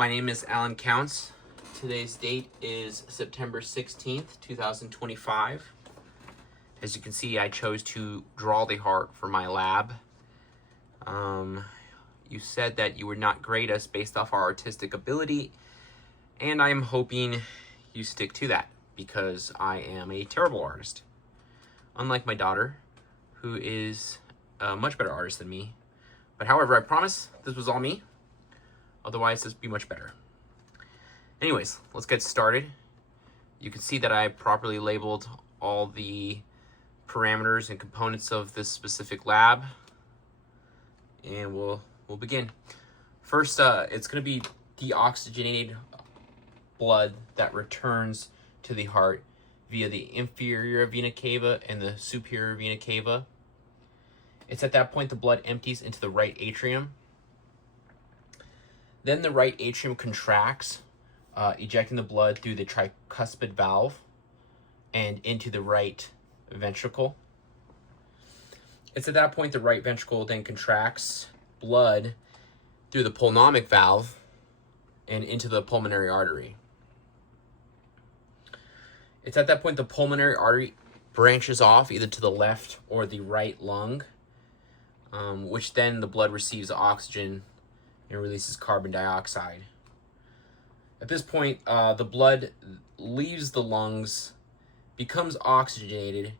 My name is Alan Counts. Today's date is September 16th, 2025. As you can see, I chose to draw the heart for my lab. You said that you would not grade us based off our artistic ability, and I am hoping you stick to that because I am a terrible artist. Unlike my daughter, who is a much better artist than me. But however, I promise this was all me. Otherwise, this would be much better. Anyways, let's get started. You can see that I properly labeled all the parameters and components of this specific lab. And we'll begin. First, it's going to be deoxygenated blood that returns to the heart via the inferior vena cava and the superior vena cava. It's at that point the blood empties into the right atrium. Then the right atrium contracts, ejecting the blood through the tricuspid valve and into the right ventricle. It's at that point the right ventricle then contracts blood through the pulmonomic valve and into the pulmonary artery. It's at that point the pulmonary artery branches off either to the left or the right lung, which then the blood receives oxygen and releases carbon dioxide. At this point, the blood leaves the lungs, becomes oxygenated,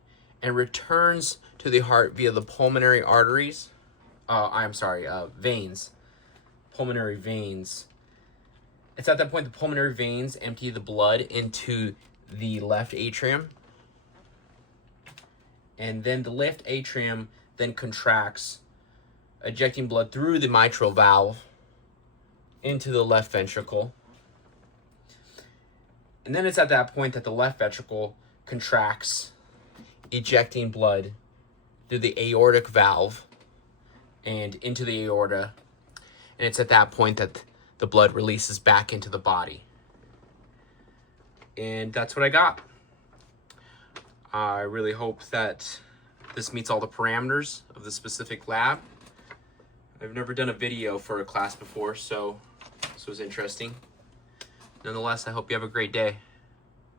and returns to the heart via the pulmonary arteries. Veins. Pulmonary veins. It's at that point the pulmonary veins empty the blood into the left atrium. And then the left atrium then contracts, ejecting blood through the mitral valve into the left ventricle. And then it's at that point that the left ventricle contracts, ejecting blood through the aortic valve and into the aorta. And it's at that point that the blood releases back into the body. And that's what I got. I really hope that this meets all the parameters of the specific lab. I've never done a video for a class before, so this was interesting. Nonetheless, I hope you have a great day.